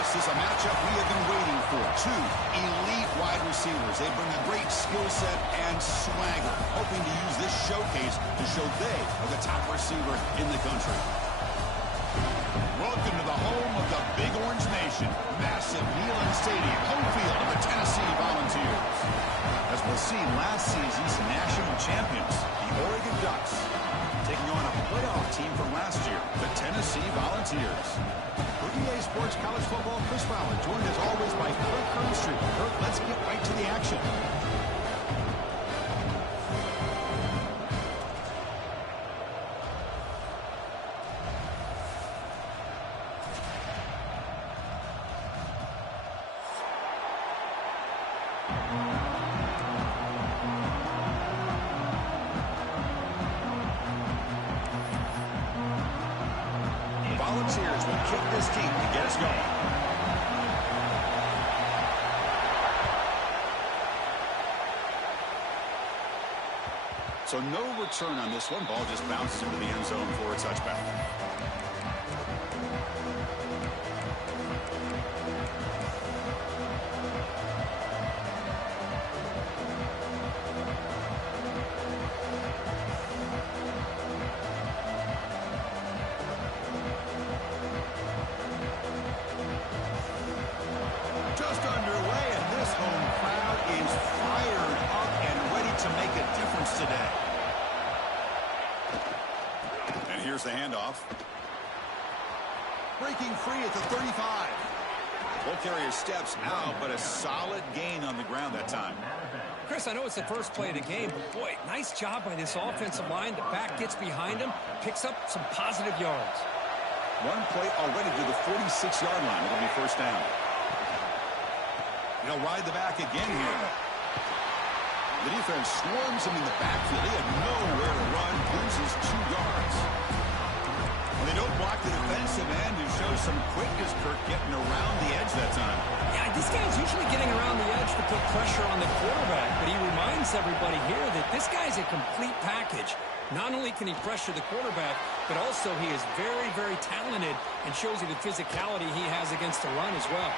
This is a matchup we have been waiting for. Two elite wide receivers. They bring a great skill set and swagger, hoping to use this showcase to show they are the top receiver in the country. Welcome to the home of the Big Orange Nation. Massive Neyland Stadium, home field of the Tennessee Volunteers. As we'll see, last season's national champions, the Oregon Ducks, taking on a playoff team from last year, the Tennessee Volunteers. For EA Sports College Football, Chris Fowler, joined as always by Kirk Herbstreit. Kirk, let's get right to the action. Volunteers will kick this team to get us going. So no return on this one. Ball just bounces into the end zone for a touchback. Just underway, and this home crowd is fired up and ready to make a difference today. And here's the handoff. Breaking free at the 35. Ball carrier steps out, but a solid gain on the ground that time. Chris, I know it's the first play of the game, but boy, nice job by this offensive line. The back gets behind him, picks up some positive yards. One play already to the 46-yard line. It'll be first down. He'll ride the back again here. The defense swarms him in the backfield. He had nowhere to run, loses 2 yards. Well, they don't block the defensive end and show some quickness, Kirk, getting around the edge that time. Yeah, this guy's usually getting around the edge to put pressure on the quarterback, but he reminds everybody here that this guy's a complete package. Not only can he pressure the quarterback, but also he is very, very talented and shows you the physicality he has against the run as well.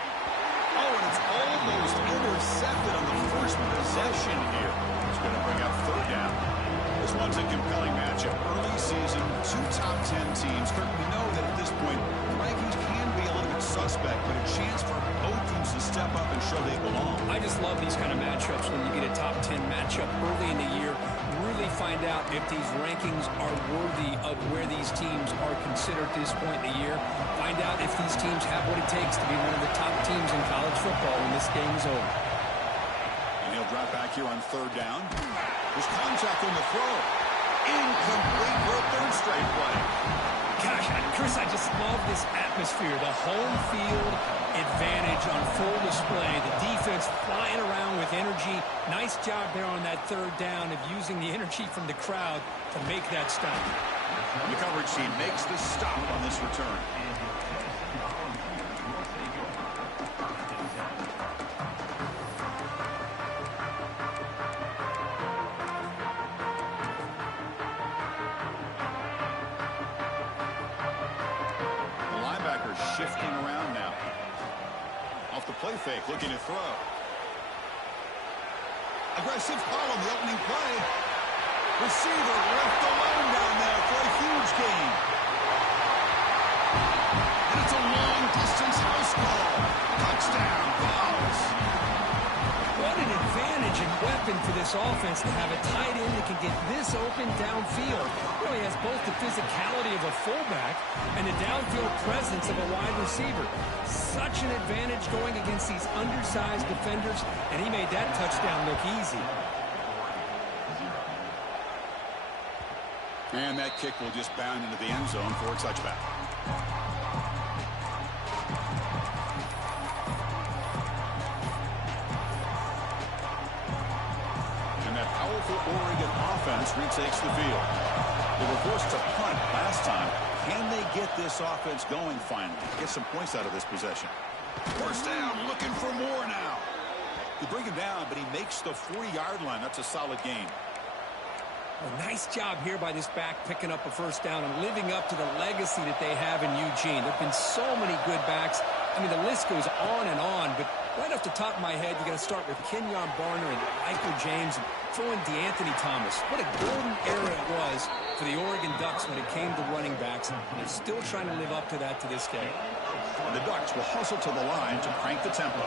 Oh, and it's almost intercepted on the first possession here. It's going to bring up third down. This one's a compelling matchup. Early season, 2 top 10 teams. Kirk, we know that at this point, the rankings can be a little bit suspect, but a chance for both teams to step up and show they belong. I just love these kind of matchups when you get a top 10 matchup early in the year. Really find out if these rankings are worthy of where these teams are considered at this point in the year. Find out if these teams have what it takes to be one of the top teams in college football when this game is over. And he'll drop back here on third down. There's contact on the throw. Incomplete for a third straight play. Gosh, Chris, I just love this atmosphere. The home field advantage on full display. The defense flying around with energy. Nice job there on that third down of using the energy from the crowd to make that stop. The coverage team makes the stop on this return. Shifting around now. Off the play fake, looking to throw. Aggressive call on the opening play. Receiver left alone down there for a huge gain. And it's a long-distance house call. Touchdown, Vols. What an advantage and weapon for this offense to have a tight end that can get this open downfield. Really has both the physicality of a fullback and the downfield presence of a wide receiver. Such an advantage going against these undersized defenders, and he made that touchdown look easy. And that kick will just bound into the end zone for a touchback. Oregon offense retakes the field. They were forced to punt last time. Can they get this offense going finally? Get some points out of this possession. First down, looking for more now. They bring him down, but he makes the 40-yard line. That's a solid gain. Well, nice job here by this back picking up a first down and living up to the legacy that they have in Eugene. There have been so many good backs I mean, the list goes on, but right off the top of my head, you got to start with Kenyon Barner and Michael James and throw in DeAnthony Thomas. What a golden era it was for the Oregon Ducks when it came to running backs, and they're still trying to live up to that to this day. The Ducks will hustle to the line to crank the tempo.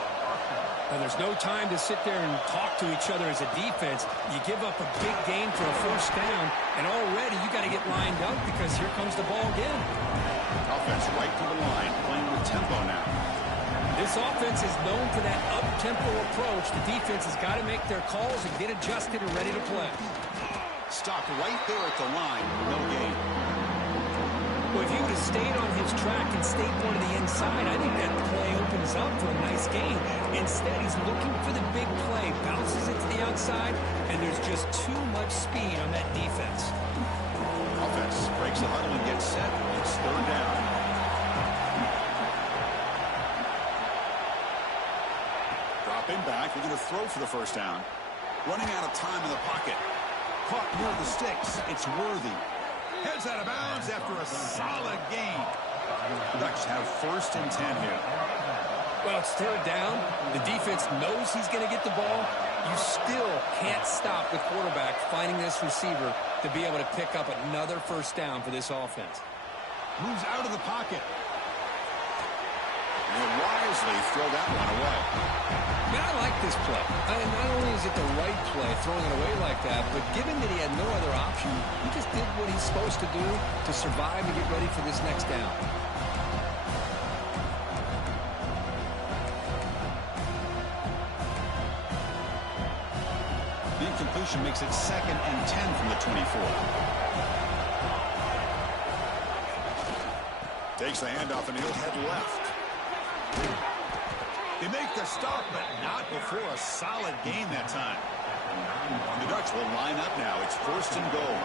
Now, there's no time to sit there and talk to each other as a defense. You give up a big gain for a first down, and already you got to get lined up because here comes the ball again. Offense right to the line, playing with tempo now. This offense is known for that up-tempo approach. The defense has got to make their calls and get adjusted and ready to play. Stopped right there at the line, no gain. Well, if he would have stayed on his track and stayed more to the inside, I think that play opens up for a nice gain. Instead, he's looking for the big play, bounces it to the outside, and there's just too much speed on that defense. Offense breaks the huddle and gets set. It's third down. Dropping back, we're going to throw for the first down. Running out of time in the pocket. Caught near the sticks. It's Worthy. Heads out of bounds after a solid gain. The Ducks have 1st and 10 here. Well, it's third down. The defense knows he's going to get the ball. You still can't stop the quarterback finding this receiver to be able to pick up another first down for this offense. Moves out of the pocket. And he'll wisely throw that one away. Man, I like this play. Not only is it the right play, throwing it away like that, but given that he had no other option, he just did what he's supposed to do to survive and get ready for this next down. The incompletion makes it 2nd and 10 from the 24. Takes the handoff and he'll head left. They make the stop, but not before a solid gain that time. The Ducks will line up now. It's 1st and goal.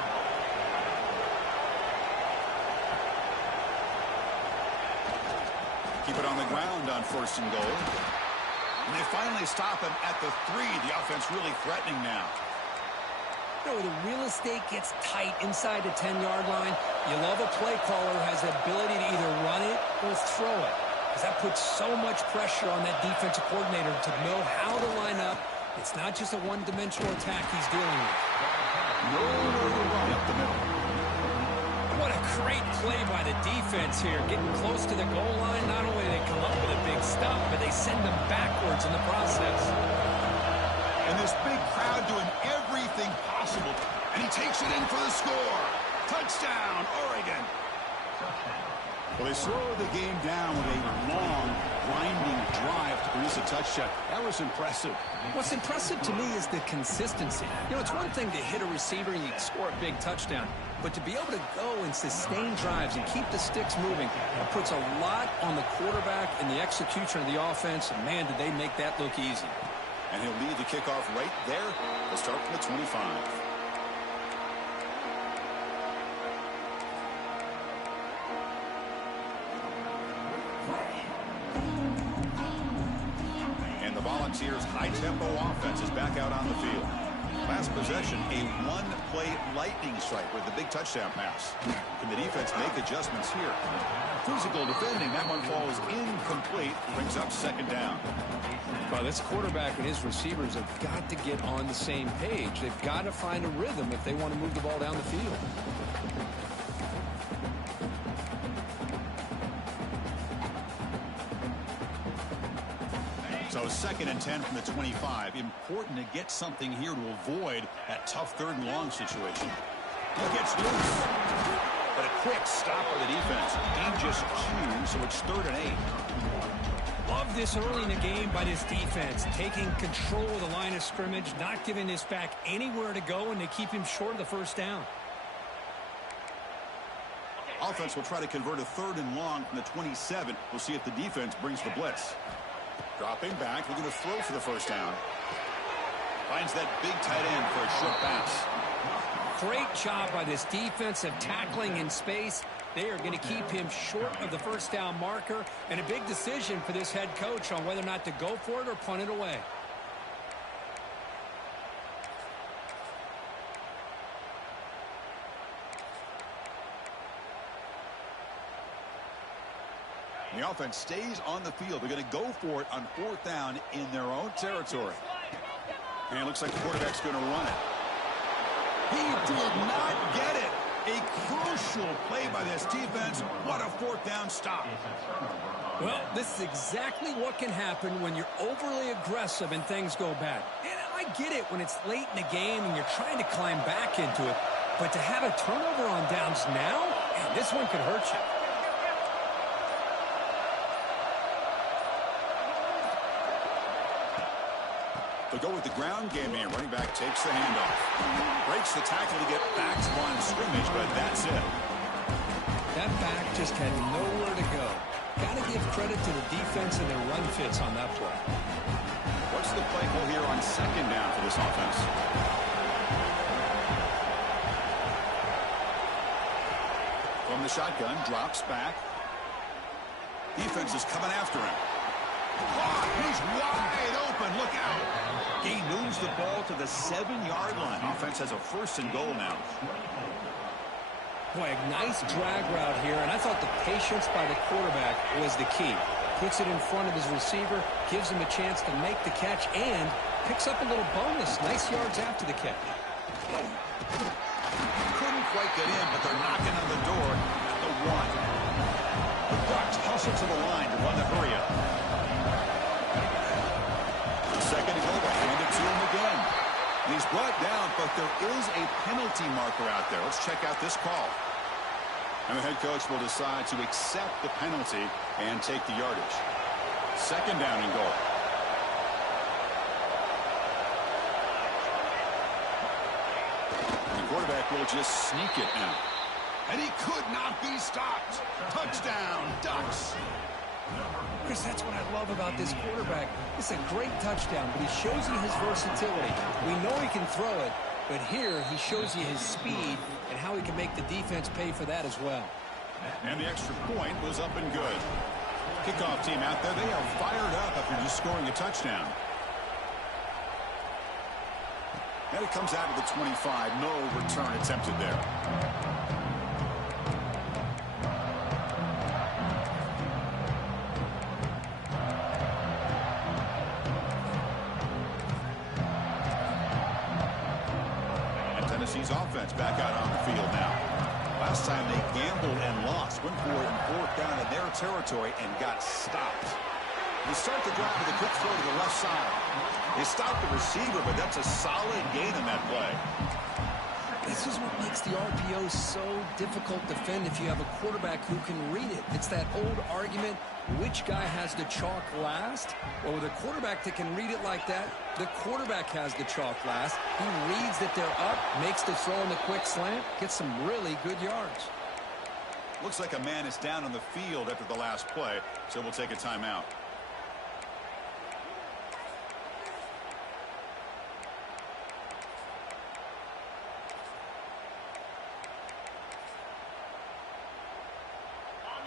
Keep it on the ground on 1st and goal. And they finally stop him at the 3. The offense really threatening now. You know, the real estate gets tight inside the 10-yard line. You love a play caller who has the ability to either run it or throw it. Because that puts so much pressure on that defensive coordinator to know how to line up. It's not just a one-dimensional attack he's dealing with. No run up the middle. What a great play by the defense here. Getting close to the goal line, not only do they come up with a big stop, but they send them backwards in the process. And this big crowd doing everything possible. And he takes it in for the score. Touchdown, Oregon. Well, they slow the game down with a long, grinding drive to produce a touchdown. That was impressive. What's impressive to me is the consistency. You know, it's one thing to hit a receiver and you score a big touchdown, but to be able to go and sustain drives and keep the sticks moving, it puts a lot on the quarterback and the execution of the offense, and man, did they make that look easy. And he'll lead the kickoff right there. They'll start from the 25. And the Volunteers' high-tempo offense is back out on the field. Last possession, a one-play lightning strike with the big touchdown pass. Can the defense make adjustments here? Physical defending, that one falls incomplete, brings up 2nd down. Well, this quarterback and his receivers have got to get on the same page. They've got to find a rhythm if they want to move the ball down the field. So 2nd and 10 from the 25. Important to get something here to avoid that tough 3rd and long situation. He gets loose. But a quick stop by the defense. Gain just 2, so it's 3rd and 8. Love this early in the game by this defense. Taking control of the line of scrimmage, not giving this back anywhere to go, and they keep him short of the first down. Offense will try to convert a 3rd and long from the 27. We'll see if the defense brings the blitz. Dropping back, we're going to throw for the first down. Finds that big tight end for a short pass. Great job by this defensive tackling in space. They are going to keep him short of the first down marker, and a big decision for this head coach on whether or not to go for it or punt it away. The offense stays on the field. They're going to go for it on 4th down in their own territory. And it looks like the quarterback's going to run it. He did not get it. A crucial play by this defense. What a 4th down stop. Well, this is exactly what can happen when you're overly aggressive and things go bad. And I get it when it's late in the game and you're trying to climb back into it. But to have a turnover on downs now, man, this one could hurt you. They'll go with the ground game here. Running back takes the handoff. Breaks the tackle to get back to line of scrimmage, but that's it. That back just had nowhere to go. Got to give credit to the defense and their run fits on that play. What's the play call here on 2nd down for this offense? From the shotgun, drops back. Defense is coming after him. Oh, he's wide open. Look out. He moves the ball to the 7-yard line. Offense has a 1st and goal now. Boy, a nice drag route here, and I thought the patience by the quarterback was the key. Puts it in front of his receiver, gives him a chance to make the catch, and picks up a little bonus. Nice yards after the catch. Couldn't quite get in, but they're knocking on the door at the 1. The Ducks hustle to the line to run the hurry up. 2nd and goal, they hand it to him again. And he's brought down, but there is a penalty marker out there. Let's check out this call. And the head coach will decide to accept the penalty and take the yardage. 2nd down and goal. The quarterback will just sneak it now. And he could not be stopped. Touchdown, Ducks. Chris, that's what I love about this quarterback. It's a great touchdown, but he shows you his versatility. We know he can throw it, but here he shows you his speed and how he can make the defense pay for that as well. And the extra point was up and good. Kickoff team out there, they are fired up after just scoring a touchdown. And it comes out of the 25. No return attempted there. Tennessee's offense back out on the field now. Last time they gambled and lost. Went for it in 4th down in their territory and got stopped. They start the drive with a quick throw to the left side. They stop the receiver, but that's a solid gain in that play. This is what makes the RPO so difficult to defend if you have a quarterback who can read it. It's that old argument, which guy has the chalk last? Well, with a quarterback that can read it like that, the quarterback has the chalk last. He reads that they're up, makes the throw in the quick slant, gets some really good yards. Looks like a man is down on the field after the last play, so we'll take a timeout.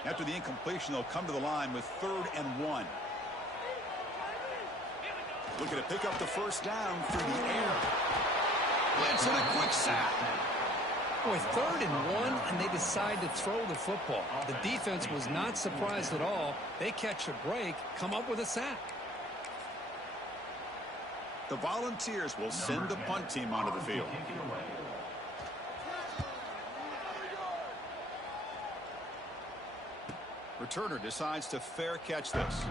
After the incompletion, they'll come to the line with 3rd and 1. Looking to pick up the 1st down through the air. Blitz and a quick sack. Boy, 3rd and 1, and they decide to throw the football. The defense was not surprised at all. They catch a break, come up with a sack. The Volunteers will send the punt team onto the field. Returner decides to fair catch this.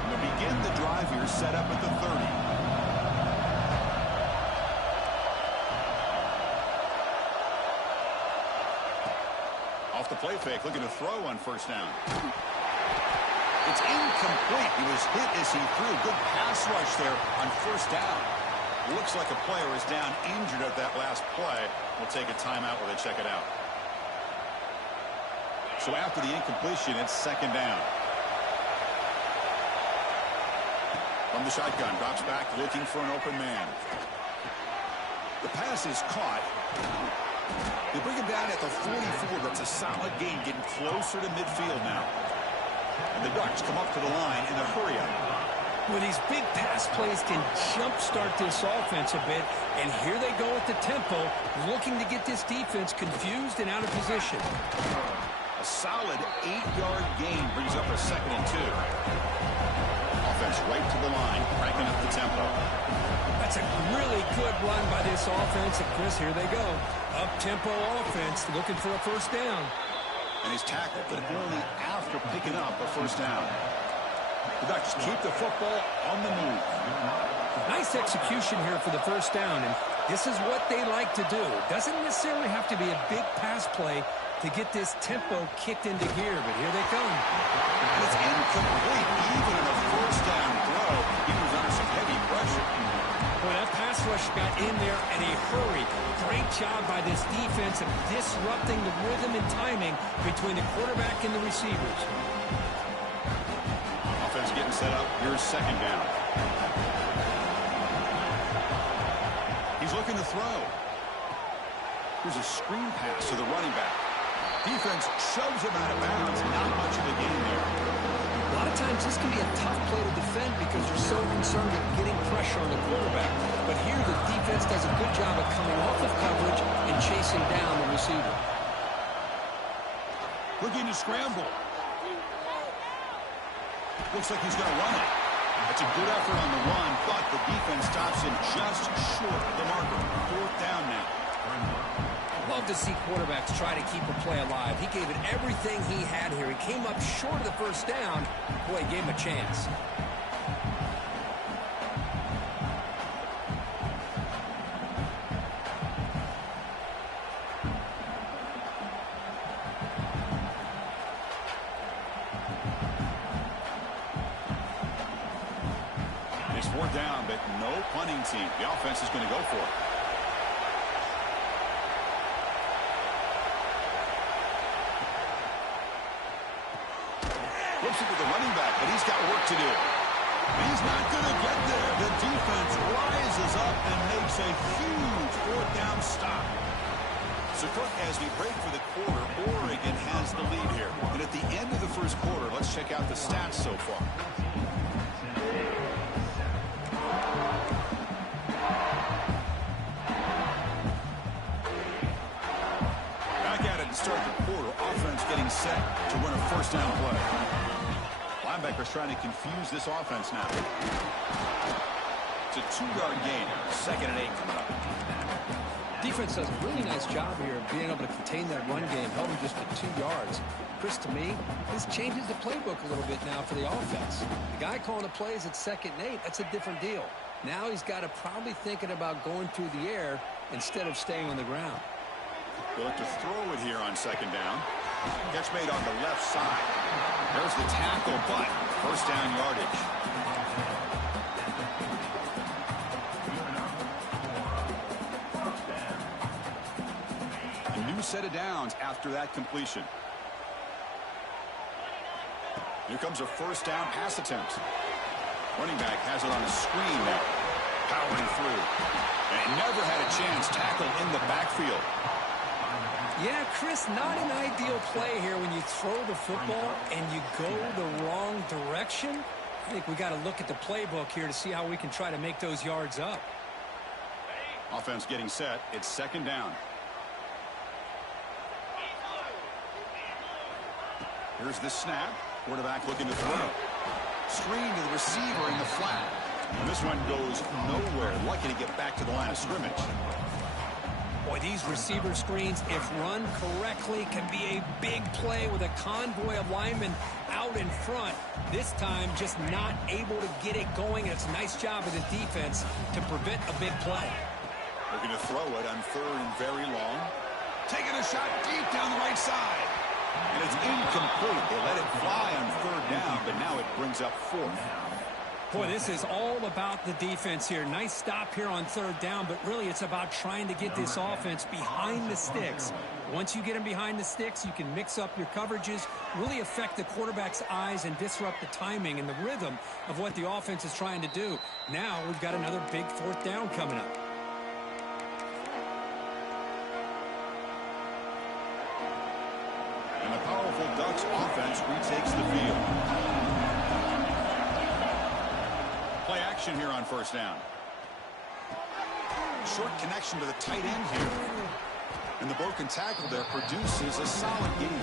And to begin the drive here, set up at the 30. Off the play fake, looking to throw on 1st down. It's incomplete. He was hit as he threw. Good pass rush there on 1st down. Looks like a player is down injured at that last play. We'll take a timeout while they check it out. So after the incompletion, it's 2nd down. From the shotgun, drops back looking for an open man. The pass is caught. They bring him down at the 44. That's a solid gain, getting closer to midfield now. And the Ducks come up to the line in a hurry-up. Well, these big pass plays can jumpstart this offense a bit, and here they go at the tempo, looking to get this defense confused and out of position. A solid 8-yard gain brings up a 2nd and 2. Offense right to the line, cranking up the tempo. That's a really good run by this offense, and Chris, here they go. Up-tempo offense, looking for a first down. And he's tackled, but only after picking up a first down. The Ducks keep the football on the move. Nice execution here for the first down, and this is what they like to do. Doesn't necessarily have to be a big pass play to get this tempo kicked into gear, but here they come. And it's incomplete, even in a first down throw. He was under some heavy pressure. Well, that pass rush got in there in a hurry. Great job by this defense of disrupting the rhythm and timing between the quarterback and the receivers. Offense getting set up. Here's 2nd down. He's looking to throw. Here's a screen pass to the running back. Defense shoves him out of bounds. Not much of a gain there. A lot of times this can be a tough play to defend because you're so concerned with getting pressure on the quarterback. But here the defense does a good job of coming off of coverage and chasing down the receiver. Looking to scramble. Looks like he's going to run it. That's a good effort on the run, but the defense stops him just short of the marker. 4th down now. Love to see quarterbacks try to keep a play alive. He gave it everything he had here. He came up short of the first down. Boy, he gave him a chance. It's 4th down, but no punting team. The offense is going to go for it. Flips it to the running back, but he's got work to do. He's not going to get there. The defense rises up and makes a huge 4th down stop. So, Kirk, as we break for the quarter, Oregon has the lead here. And at the end of the first quarter, let's check out the stats so far. Back at it to start the quarter. Offense getting set to run a first down play. Linebackers trying to confuse this offense now. It's a 2-yard gain. 2nd and 8 coming up. Defense does a really nice job here of being able to contain that run game, held him just to 2 yards. Chris, to me, this changes the playbook a little bit now for the offense. The guy calling the plays at 2nd and 8, that's a different deal. Now he's got to probably thinking about going through the air instead of staying on the ground. They'll look to throw it here on 2nd down. Catch made on the left side. There's the tackle, but first down yardage. A new set of downs after that completion. Here comes a first down pass attempt. Running back has it on a screen now. Powering through. And never had a chance. Tackled in the backfield. Yeah, Chris, not an ideal play here when you throw the football and you go the wrong direction. I think we got to look at the playbook here to see how we can try to make those yards up. Offense getting set. It's 2nd down. Here's the snap. Quarterback looking to throw. Screen to the receiver in the flat. And this one goes nowhere. Lucky to get back to the line of scrimmage. Boy, these receiver screens, if run correctly, can be a big play with a convoy of linemen out in front. This time, just not able to get it going. And it's a nice job of the defense to prevent a big play. Looking to throw it on 3rd and very long. Taking a shot deep down the right side. And it's incomplete. They let it fly on 3rd down, but now it brings up 4th. Boy, this is all about the defense here. Nice stop here on 3rd down, but really it's about trying to get this offense behind the sticks. Once you get them behind the sticks, you can mix up your coverages, really affect the quarterback's eyes and disrupt the timing and the rhythm of what the offense is trying to do. Now we've got another big 4th down coming up. And the powerful Ducks offense retakes the field. Play action here on first down. Short connection to the tight end here. And the broken tackle there produces a solid gain.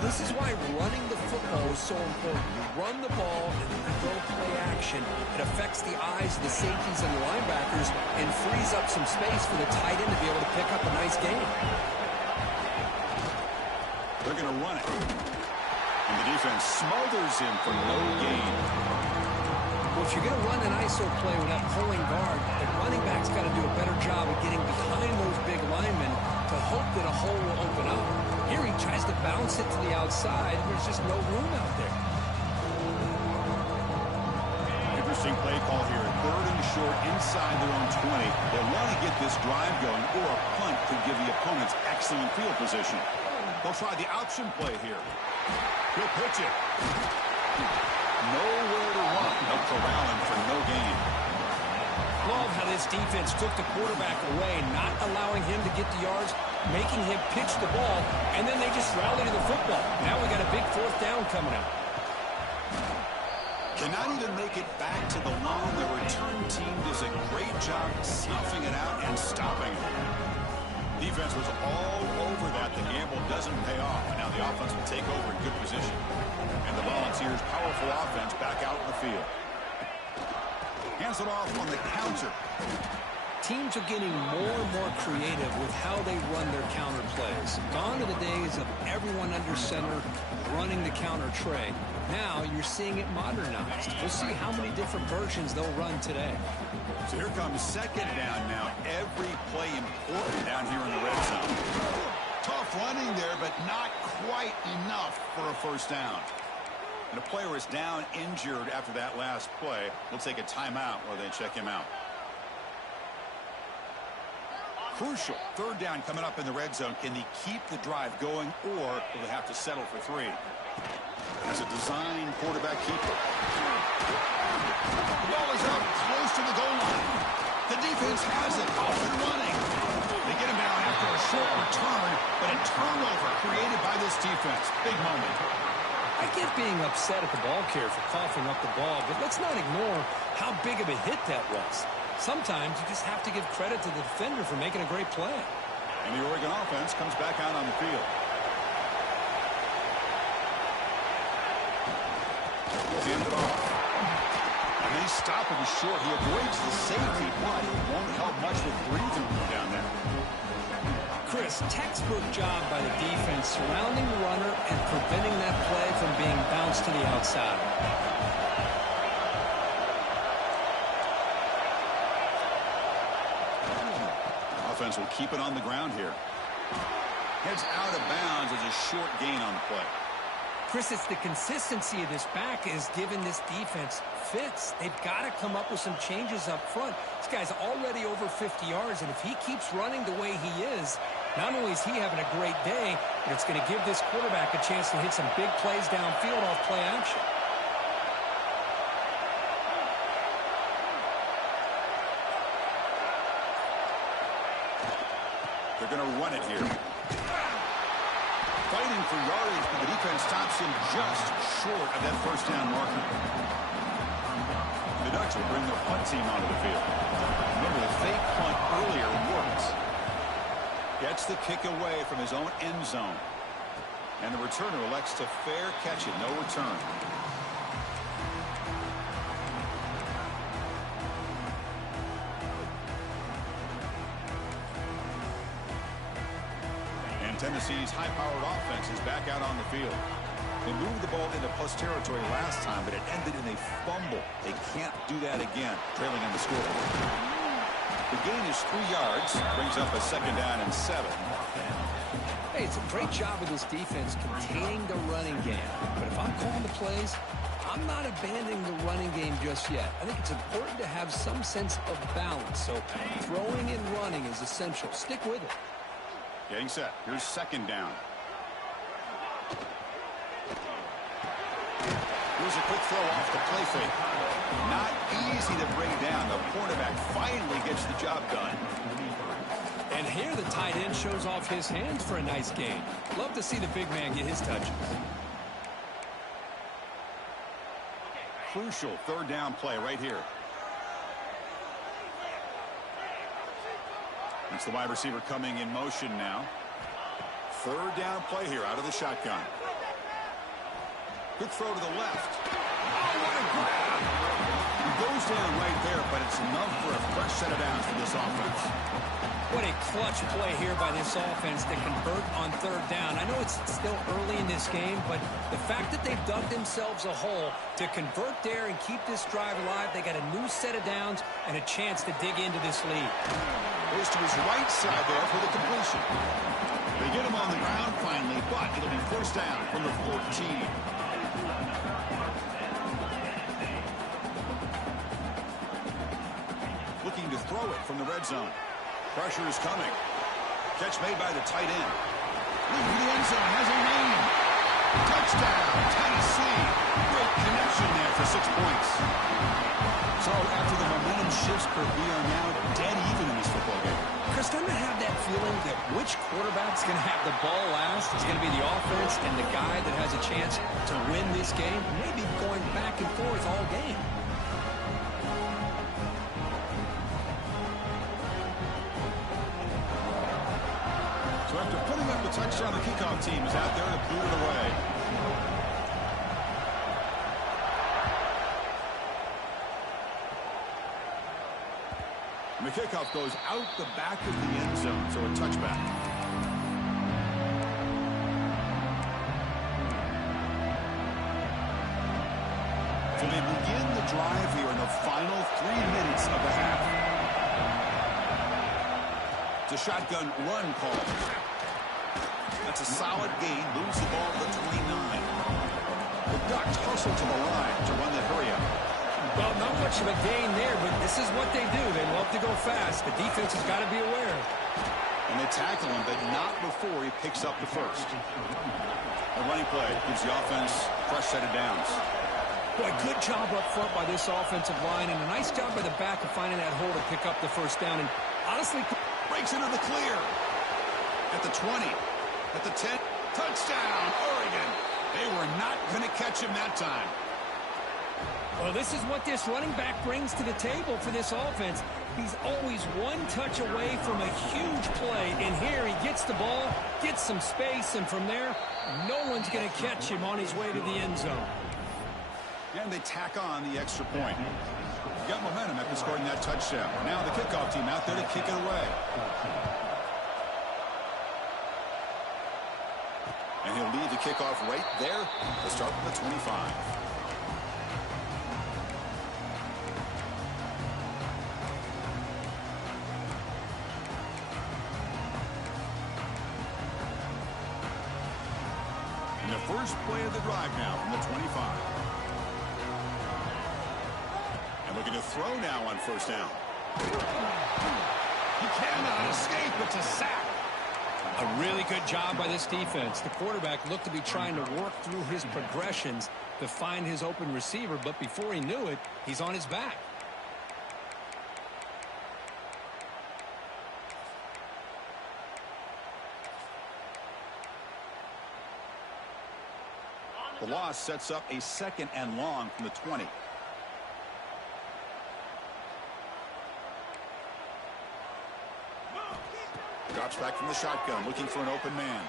This is why running the football is so important. You run the ball and you throw play action. It affects the eyes of the safeties and the linebackers and frees up some space for the tight end to be able to pick up a nice gain. They're going to run it. And the defense smothers him for no gain. Well, if you're going to run an ISO play with that pulling guard, the running back's got to do a better job of getting behind those big linemen to hope that a hole will open up. Here he tries to bounce it to the outside, and there's just no room out there. Interesting play call here. Third and short inside their own 20. They want to get this drive going, or a punt could give the opponents excellent field position. They'll try the option play here. He'll pitch it. Nowhere to run. They'll corral him for no gain. Love how this defense took the quarterback away, not allowing him to get the yards, making him pitch the ball, and then they just rally to the football. Now we got a big fourth down coming up. Cannot even make it back to the line. The return team does a great job snuffing it out and stopping it. Defense was all over that. The gamble doesn't pay off. And now the offense will take over in good position. And the Volunteers' powerful offense back out in the field. Hands it off on the counter. Teams are getting more and more creative with how they run their counter plays. Gone are the days of everyone under center running the counter tray. Now you're seeing it modernized. We'll see how many different versions they'll run today. So here comes second down now. Every play important down here in the red zone. Tough running there, but not quite enough for a first down. And a player is down injured after that last play. We'll take a timeout while they check him out. Crucial third down coming up in the red zone. Can he keep the drive going, or will they have to settle for 3? As a design quarterback keeper. The ball is up close to the goal line. The defense has it off and running. They get him down after a short return, but a turnover created by this defense. Big moment. I get being upset at the ball carrier for coughing up the ball, but let's not ignore how big of a hit that was. Sometimes you just have to give credit to the defender for making a great play. And the Oregon offense comes back out on the field. He'll hand it off. And they stop him short. He avoids the safety, but it won't help much with breathing room down there. Chris, textbook job by the defense surrounding the runner and preventing that play from being bounced to the outside. Offense will keep it on the ground here. Heads out of bounds as a short gain on the play. Chris, it's the consistency of this back is giving this defense fits. They've got to come up with some changes up front. This guy's already over 50 yards, and if he keeps running the way he is, not only is he having a great day, but it's going to give this quarterback a chance to hit some big plays downfield off play action. They're going to run it here. Fighting for yardage, but the defense stops him just short of that first down marker. The Ducks will bring their punt team onto the field. Remember, the fake punt earlier works. Gets the kick away from his own end zone. And the returner elects to fair catch it. No return. Tennessee's high-powered offense is back out on the field. They moved the ball into plus territory last time, but it ended in a fumble. They can't do that again, trailing in the score. The gain is 3 yards, brings up a second down and 7. Hey, it's a great job of this defense containing the running game. But if I'm calling the plays, I'm not abandoning the running game just yet. I think it's important to have some sense of balance. So throwing and running is essential. Stick with it. Getting set. Here's second down. Here's a quick throw off the play fake. Not easy to bring down. The quarterback finally gets the job done. And here the tight end shows off his hands for a nice gain. Love to see the big man get his touches. crucial third down play right here. It's the wide receiver coming in motion now. Third down play here out of the shotgun. Good throw to the left. Oh, what a grab! He goes down right there, but it's enough for a fresh set of downs for this offense. What a clutch play here by this offense to convert on third down. I know it's still early in this game, but the fact that they've dug themselves a hole to convert there and keep this drive alive, they got a new set of downs and a chance to dig into this lead. Goes to his right side there for the completion. They get him on the ground finally, but it'll be first down from the 14. Looking to throw it from the red zone. Pressure is coming. Catch made by the tight end. Leading to the end zone, has a lane. Touchdown, Tennessee. Great connection there for 6 points. So after the momentum shifts, we are now dead even in this football game. Chris, don't I have that feeling that which quarterback's going to have the ball last is going to be the offense, and the guy that has a chance to win this game may be going back and forth all game. So after putting up the touchdown, the kickoff team is out there to boot it away. And the kickoff goes out the back of the end zone, so a touchback. So they begin the drive here in the final 3 minutes of the half. It's a shotgun run call. That's a solid gain. Moves the ball to the 29. The Ducks hustle to the line to run that hurry up. Well, not much of a gain there, but this is what they do. They love to go fast. The defense has got to be aware. And they tackle him, but not before he picks up the first. A running play gives the offense a fresh set of downs. Boy, good job up front by this offensive line, and a nice job by the back of finding that hole to pick up the first down. And honestly, breaks into the clear. At the 20. At the 10. Touchdown, Oregon. They were not going to catch him that time. Well, this is what this running back brings to the table for this offense. He's always one touch away from a huge play. And here he gets the ball, gets some space, and from there, no one's going to catch him on his way to the end zone. And they tack on the extra point. Got momentum after scoring that touchdown. Now the kickoff team out there to kick it away. And he'll lead the kickoff right there to start from the 25. And the first play of the drive now from the 25. Looking to throw now on first down. He cannot escape. It's a sack. A really good job by this defense. The quarterback looked to be trying to work through his progressions to find his open receiver, but before he knew it, he's on his back. The loss sets up a 2nd and long from the 20. Drops back from the shotgun, looking for an open man.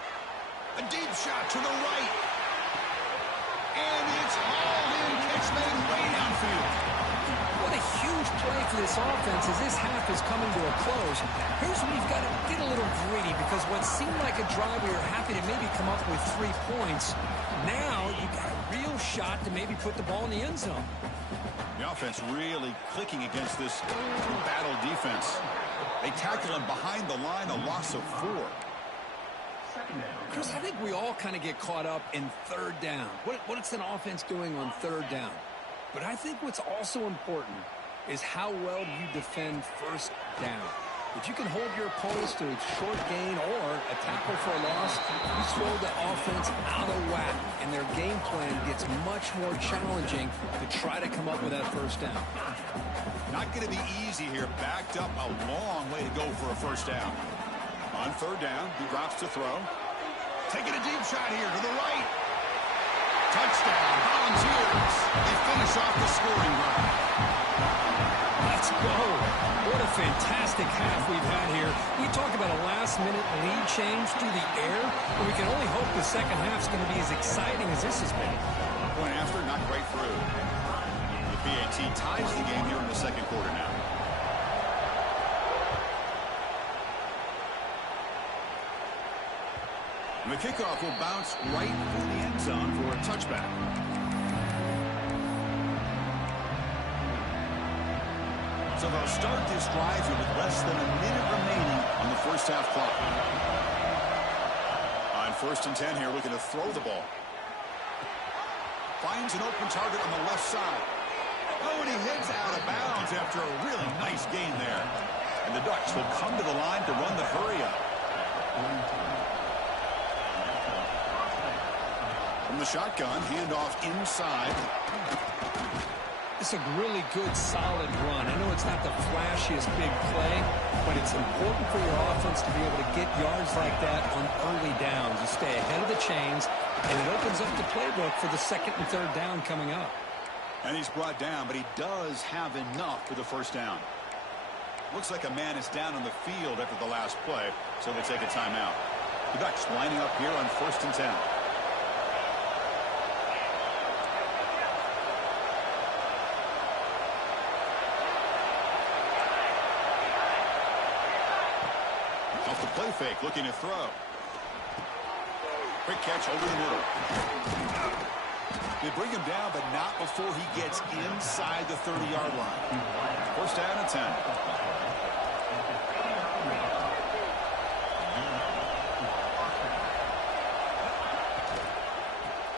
A deep shot to the right. And it's hauled in. Catch made way downfield. What a huge play for this offense as this half is coming to a close. Here's where you've got to get a little greedy, because what seemed like a drive where you're happy to maybe come up with 3 points, now you've got a real shot to maybe put the ball in the end zone. The offense really clicking against this battle defense. They tackle him behind the line, a loss of 4. Chris, I think we all kind of get caught up in third down. What's an offense doing on third down? But I think what's also important is how well you defend first down. If you can hold your opponents to a short gain or a tackle for a loss, you throw the offense out of whack, and their game plan gets much more challenging to try to come up with that first down. Not going to be easy here. Backed up a long way to go for a first down. On third down, he drops to throw. Taking a deep shot here to the right. Touchdown, Volunteers. They finish off the scoring drive. Let's go. What a fantastic half we've had here. We talk about a last-minute lead change through the air, and we can only hope the second half's going to be as exciting as this has been. Point after, not quite through. The PAT ties the game here in the second quarter now. And the kickoff will bounce right through the end zone for a touchback. So they'll start this drive here with less than a minute remaining on the first half clock. On 1st and 10 here, looking to throw the ball. Finds an open target on the left side. Oh, and he hits out of bounds after a really nice gain there. And the Ducks will come to the line to run the hurry up. From the shotgun, handoff inside. It's a really good, solid run. I know it's not the flashiest big play, but it's important for your offense to be able to get yards like that on early downs. You stay ahead of the chains, and it opens up the playbook for the 2nd and 3rd down coming up. And he's brought down, but he does have enough for the first down. Looks like a man is down on the field after the last play, so they take a timeout. The Ducks lining up here on 1st and 10. Off the play fake, looking to throw. Quick catch over the middle. They bring him down, but not before he gets inside the 30-yard line. First down and 10.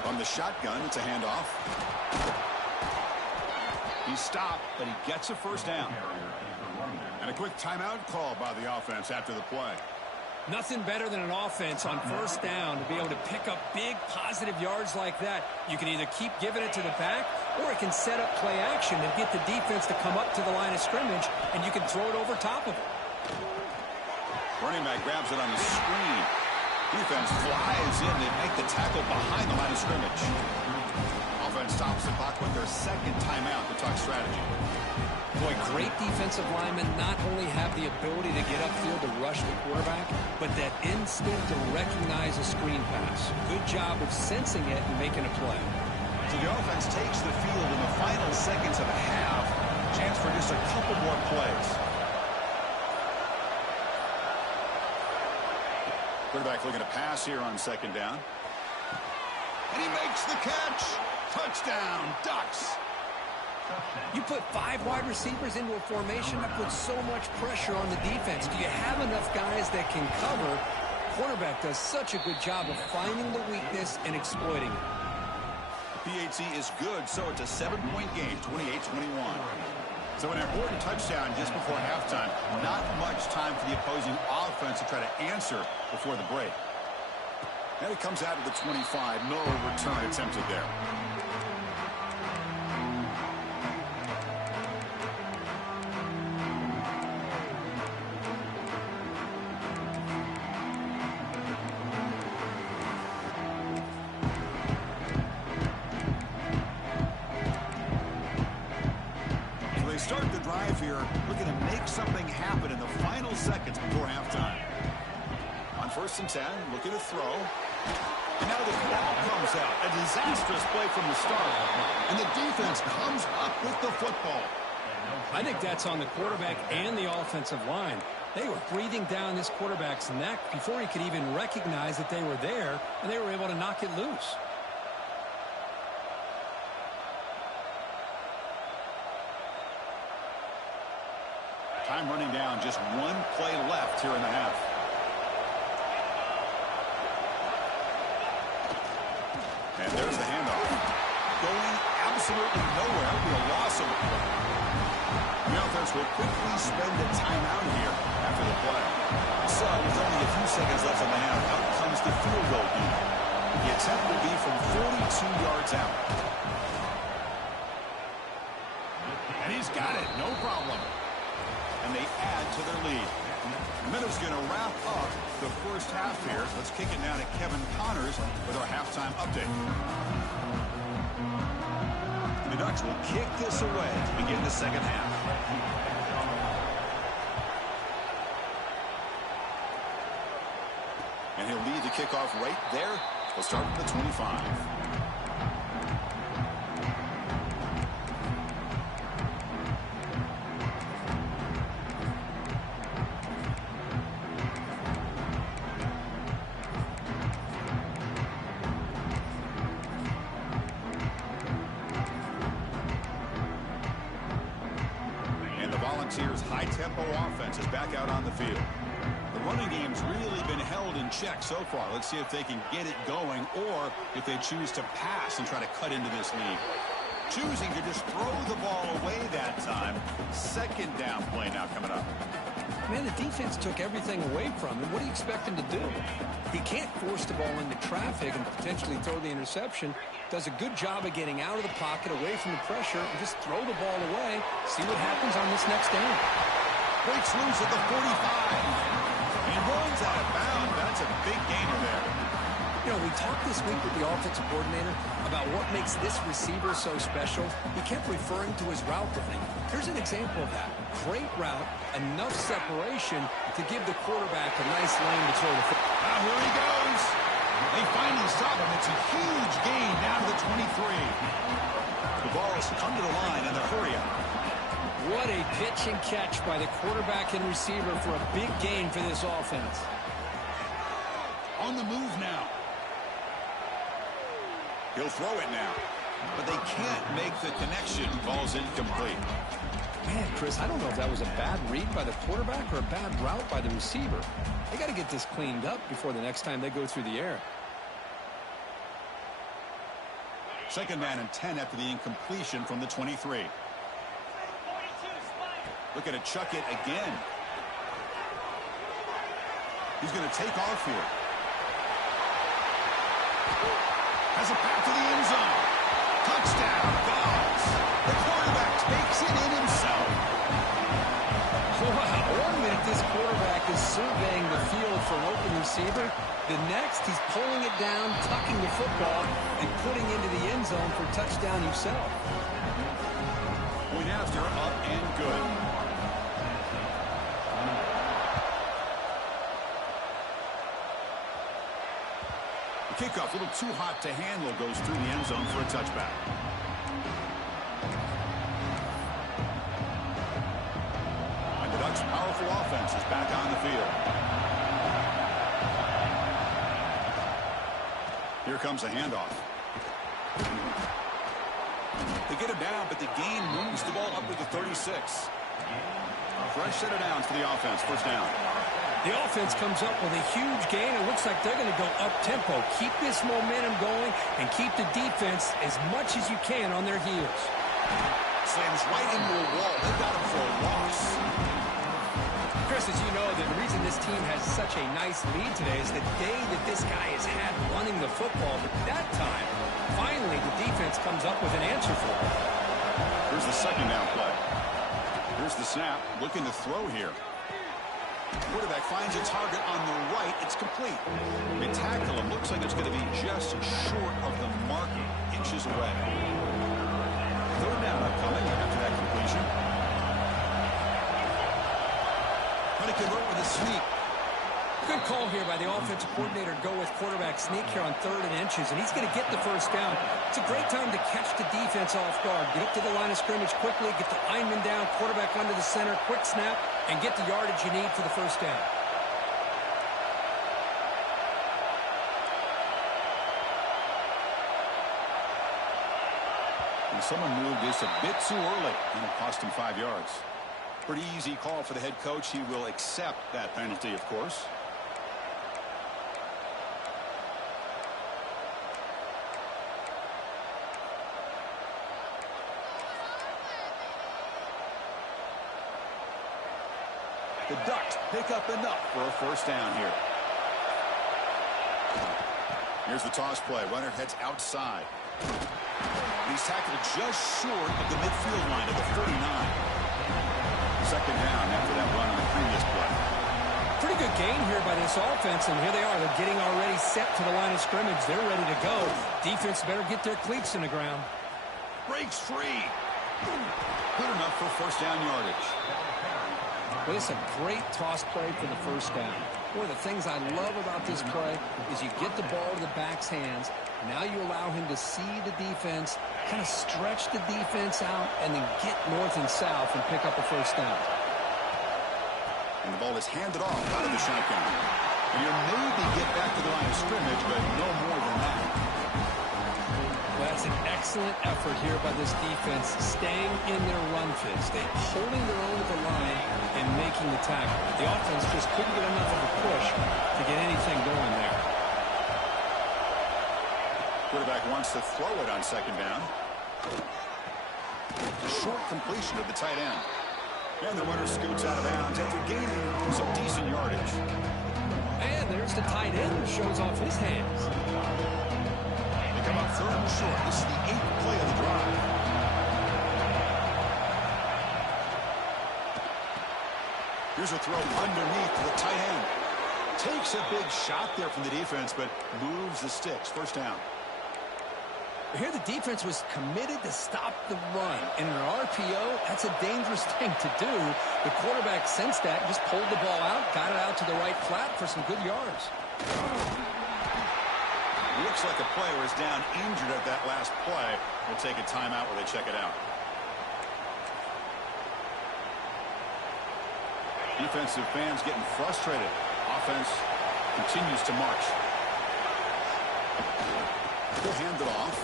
On the shotgun, it's a handoff. He's stopped, but he gets a first down. And a quick timeout call by the offense after the play. Nothing better than an offense on 1st down to be able to pick up big positive yards like that. You can either keep giving it to the back, or it can set up play action and get the defense to come up to the line of scrimmage, and you can throw it over top of it. Running back grabs it on the screen. Defense flies in to make the tackle behind the line of scrimmage. Offense stops the clock with their 2nd timeout to talk strategy. Boy, great defensive linemen not only have the ability to get upfield to rush the quarterback, but that instinct to recognize a screen pass. Good job of sensing it and making a play. So the offense takes the field in the final seconds of a half. Chance for just a couple more plays. Quarterback looking to pass here on 2nd down. And he makes the catch. Touchdown, Ducks. You put 5 wide receivers into a formation, that puts so much pressure on the defense. Do you have enough guys that can cover? Quarterback does such a good job of finding the weakness and exploiting it. PAT is good, so it's a 7-point game, 28-21. So an important touchdown just before halftime. Not much time for the opposing offense to try to answer before the break. And it comes out of the 25. No return attempted there. Start the drive here, looking to make something happen in the final seconds before halftime. On 1st and 10, looking to throw. And now the ball comes out. A disastrous play from the start. And the defense comes up with the football. I think that's on the quarterback and the offensive line. They were breathing down this quarterback's neck before he could even recognize that they were there, and they were able to knock it loose. Time running down, just 1 play left here in the half. And there's the handoff. Going absolutely nowhere. It'll be a loss of it. The offense will quickly spend a timeout here after the play. So with only a few seconds left on the half, out comes the field goal unit. The attempt will be from 42 yards out. And he's got it, no problem. And they add to their lead. Miller's going to wrap up the first half here. Let's kick it now to Kevin Connors with our halftime update. Ducks will kick this away to begin the second half. And he'll lead the kickoff right there. We'll start from the 25. And the Volunteers' high-tempo offense is back out on the field. The running game's really been held in check so far. Let's see if they can get it going or if they choose to pass and try to cut into this lead. Choosing to just throw the ball away that time. Second down play now coming up. Man, the defense took everything away from him. What do you expect him to do? He can't force the ball into traffic and potentially throw the interception. Does a good job of getting out of the pocket, away from the pressure, and just throw the ball away. See what happens on this next down. Breaks loose at the 45. He runs out of bounds. That's a big gainer there. You know, we talked this week with the offensive coordinator about what makes this receiver so special. He kept referring to his route running. Here's an example of that. Great route, enough separation to give the quarterback a nice lane to throw the football. Now here he goes. They finally stop him. It's a huge gain down to the 23. The ball's come to the line and they're hurry up. What a pitch and catch by the quarterback and receiver for a big gain for this offense. On the move now. He'll throw it now. But they can't make the connection. Ball's incomplete. Man, Chris, I don't know if that was a bad read by the quarterback or a bad route by the receiver. They got to get this cleaned up before the next time they go through the air. Second man and 10 after the incompletion from the 23. Looking to chuck it again. He's going to take off here. Has it back to the end zone. Touchdown, Dogs. The quarterback takes it in himself. Wow, 1 minute this quarterback is surveying the field for an open receiver. The next, he's pulling it down, tucking the football, and putting into the end zone for a touchdown himself. Point after, up and good. Kickoff, a little too hot to handle, goes through the end zone for a touchback. And the Ducks' powerful offense is back on the field. Here comes a handoff. They get him down, but the gain moves the ball up to the 36. Fresh set of downs for the offense, first down. The offense comes up with a huge gain. It looks like they're going to go up-tempo. Keep this momentum going and keep the defense as much as you can on their heels. Slams right into a wall. They got him for a loss. Chris, as you know, the reason this team has such a nice lead today is the day that this guy has had running the football. But that time, finally, the defense comes up with an answer for it. Here's the second down play. Here's the snap. Looking to throw here. Quarterback finds a target on the right. It's complete. They tackle him. Looks like it's going to be just short of the mark, inches away. Third down upcoming after that completion. Trying to convert with a sneak. Good call here by the offensive coordinator. Go with quarterback sneak here on 3rd and inches, and he's going to get the first down. It's a great time to catch the defense off guard. Get up to the line of scrimmage quickly, get the lineman down, quarterback under the center, quick snap, and get the yardage you need for the first down. And someone moved this a bit too early, and it cost him 5 yards. Pretty easy call for the head coach. He will accept that penalty, of course. The Ducks pick up enough for a first down here. Here's the toss play. Runner heads outside. He's tackled just short of the midfield line of the 49. Second down after that run on the previous play. Pretty good gain here by this offense, and here they are. They're getting already set to the line of scrimmage. They're ready to go. Defense better get their cleats in the ground. breaks free. Good enough for first down yardage. Well, it's a great toss play for the first down. One of the things I love about this play is you get the ball to the back's hands. Now you allow him to see the defense, kind of stretch the defense out, and then get north and south and pick up a first down. And the ball is handed off out of the shotgun. And you maybe get back to the line of scrimmage, but no more than that. Well, that's an excellent effort here by this defense, staying in their run fits. They're holding their own at the line and making the tackle. The offense just couldn't get enough of a push to get anything going there. Quarterback wants to throw it on second down. A short completion of the tight end. And the runner scoots out of bounds after gaining some decent yardage. And there's the tight end who shows off his hands. They come up third and short. This is the 8th play of the drive. Here's a throw underneath to the tight end. Takes a big shot there from the defense, but moves the sticks. First down. Here the defense was committed to stop the run. In an RPO, that's a dangerous thing to do. The quarterback sensed that, just pulled the ball out, got it out to the right flat for some good yards. Looks like a player is down injured at that last play. We'll take a timeout while they check it out. Defensive fans getting frustrated. Offense continues to march. He'll hand it off.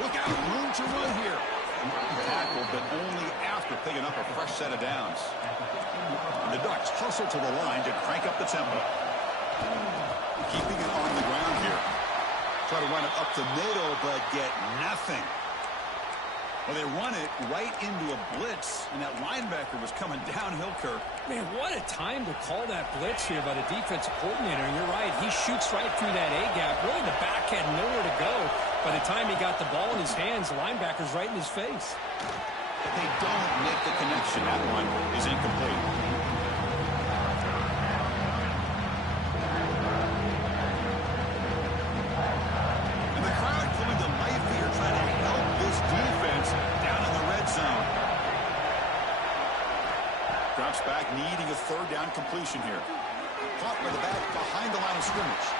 Look out, room to run here. Tackle, but only after picking up a fresh set of downs. And the Ducks hustle to the line to crank up the tempo. Keeping it on the ground here. Try to run it up the middle, but get nothing. Well, they run it right into a blitz, and that linebacker was coming downhill, Kirk. Man, what a time to call that blitz here by the defensive coordinator. And you're right, he shoots right through that A-gap. Really, the back had nowhere to go. By the time he got the ball in his hands, the linebacker's right in his face. But they don't make the connection. That one is incomplete. And the crowd coming to life here, trying to help this defense down in the red zone. Drops back, needing a third down completion here. Caught by the back behind the line of scrimmage.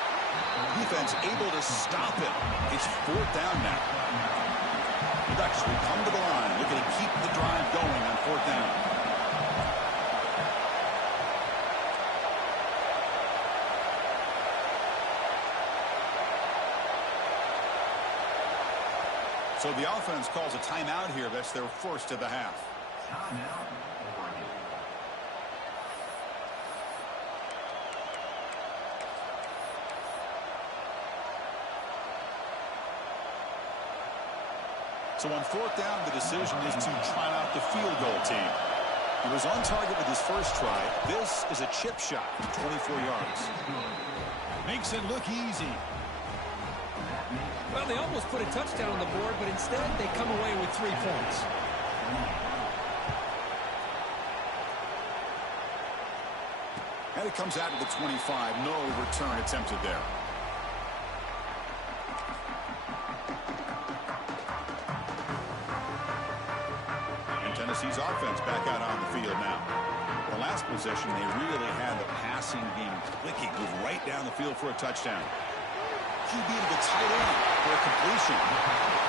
Defense able to stop it. It's fourth down now. The Ducks will come to the line, looking to keep the drive going on fourth down. So the offense calls a timeout here. That's their first of the half. Timeout. So on fourth down, the decision is to try out the field goal team. He was on target with his first try. This is a chip shot from 24 yards. Makes it look easy. Well, they almost put a touchdown on the board, but instead they come away with 3 points. And it comes out to the 25. No return attempted there. Tennessee's offense back out on the field now. The last possession, they really had the passing game clicking. Move right down the field for a touchdown. QB to the tight end for a completion.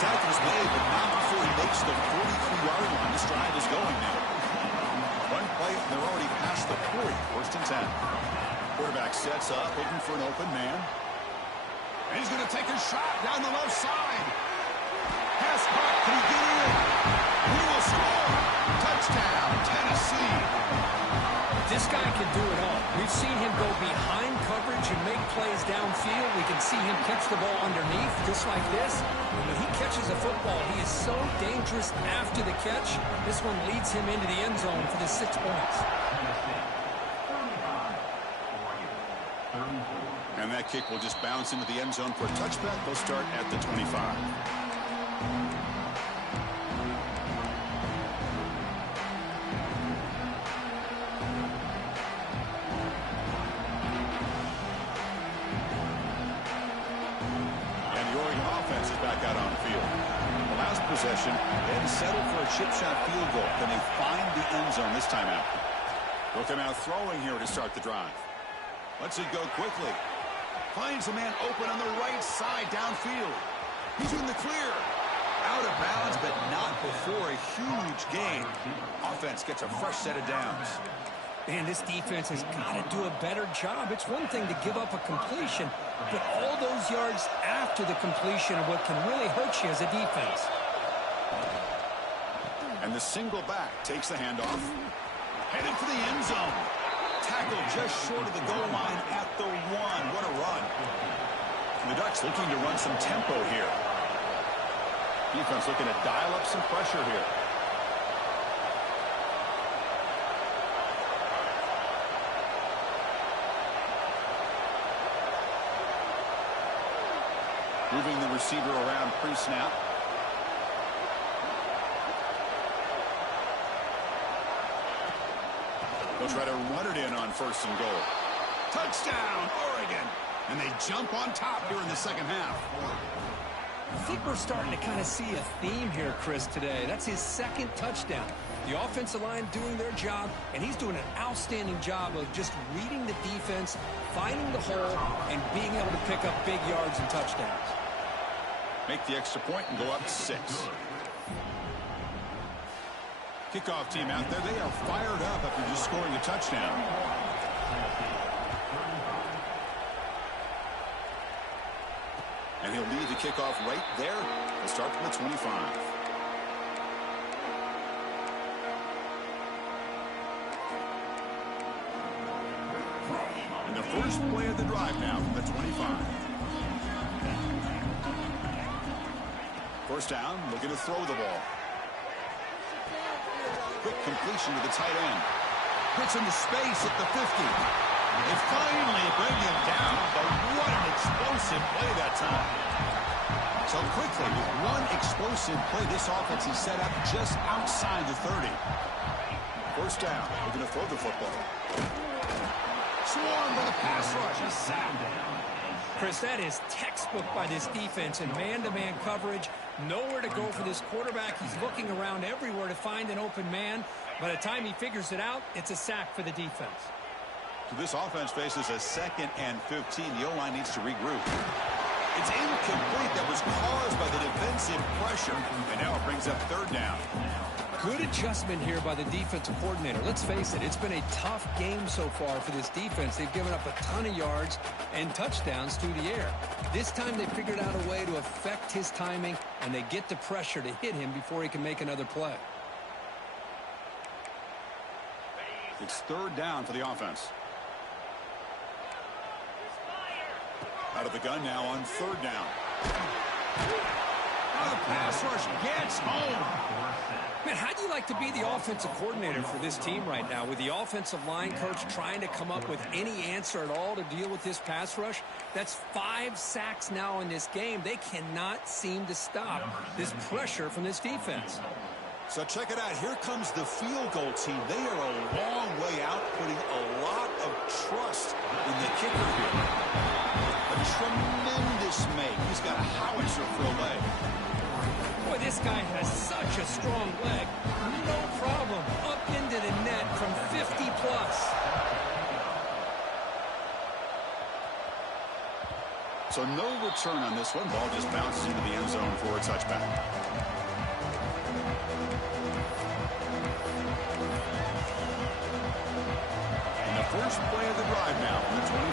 Tackle is made, but not before he makes the 43-yard line. This drive is going now. One play, and they're already past the 40. First and 10. Quarterback sets up, looking for an open man. And he's going to take a shot down the left side. Pass caught. Can he get in? He will score. Touchdown, Tennessee. This guy can do it all. We've seen him go behind coverage and make plays downfield. We can see him catch the ball underneath, just like this. And when he catches a football, he is so dangerous after the catch. This one leads him into the end zone for the 6 points. And that kick will just bounce into the end zone for a touchback. They'll start at the 25. possession and settle for a chip shot field goal. Can they find the end zone this time out? They'll come out throwing here to start the drive. Lets it go quickly. Finds a man open on the right side downfield. He's in the clear. Out of bounds, but not before a huge gain. Offense gets a fresh set of downs. Man, this defense has got to do a better job. It's one thing to give up a completion, but all those yards after the completion are what can really hurt you as a defense. And the single back takes the handoff. Headed for the end zone. Tackled just short of the goal line at the 1. What a run. And the Ducks looking to run some tempo here. Defense looking to dial up some pressure here. Moving the receiver around pre-snap. They'll try to run it in on 1st and goal. Touchdown, Oregon! And they jump on top here in the second half. I think we're starting to kind of see a theme here, Chris, today. That's his 2nd touchdown. The offensive line doing their job, and he's doing an outstanding job of just reading the defense, finding the hole, and being able to pick up big yards and touchdowns. Make the extra point and go up 6. Kickoff team out there, they are fired up after just scoring a touchdown. And he'll lead the kickoff right there. We'll start from the 25. And the first play of the drive now from the 25. First down, looking to throw the ball. Quick completion to the tight end. Hits into space at the 50. They finally bring him down, but what an explosive play that time. So quickly, with one explosive play, this offense is set up just outside the 30. First down, we're going to throw the football. Swarmed by the pass rush. Chris, that is textbook by this defense in man-to-man coverage. Nowhere to go for this quarterback. He's looking around everywhere to find an open man. By the time he figures it out, it's a sack for the defense. So this offense faces a 2nd and 15. The O-line needs to regroup. It's incomplete. That was caused by the defensive pressure. And now it brings up 3rd down. Good adjustment here by the defensive coordinator. Let's face it, it's been a tough game so far for this defense. They've given up a ton of yards and touchdowns through the air. This time they figured out a way to affect his timing, and they get the pressure to hit him before he can make another play. It's 3rd down for the offense. Out of the gun now on 3rd down. Now the pass rush gets home. Man, how do you like to be the offensive coordinator for this team right now with the offensive line coach trying to come up with any answer at all to deal with this pass rush? That's 5 sacks now in this game. They cannot seem to stop this pressure from this defense. So check it out. Here comes the field goal team. They are a long way out, putting a lot of trust in the kicker here. A tremendous make. He's got a howitzer for a leg. Boy, this guy has such a strong leg. No problem. Up into the net from 50 plus. So no return on this one. Ball just bounces into the end zone for a touchback. And the first play of the drive now from the 25.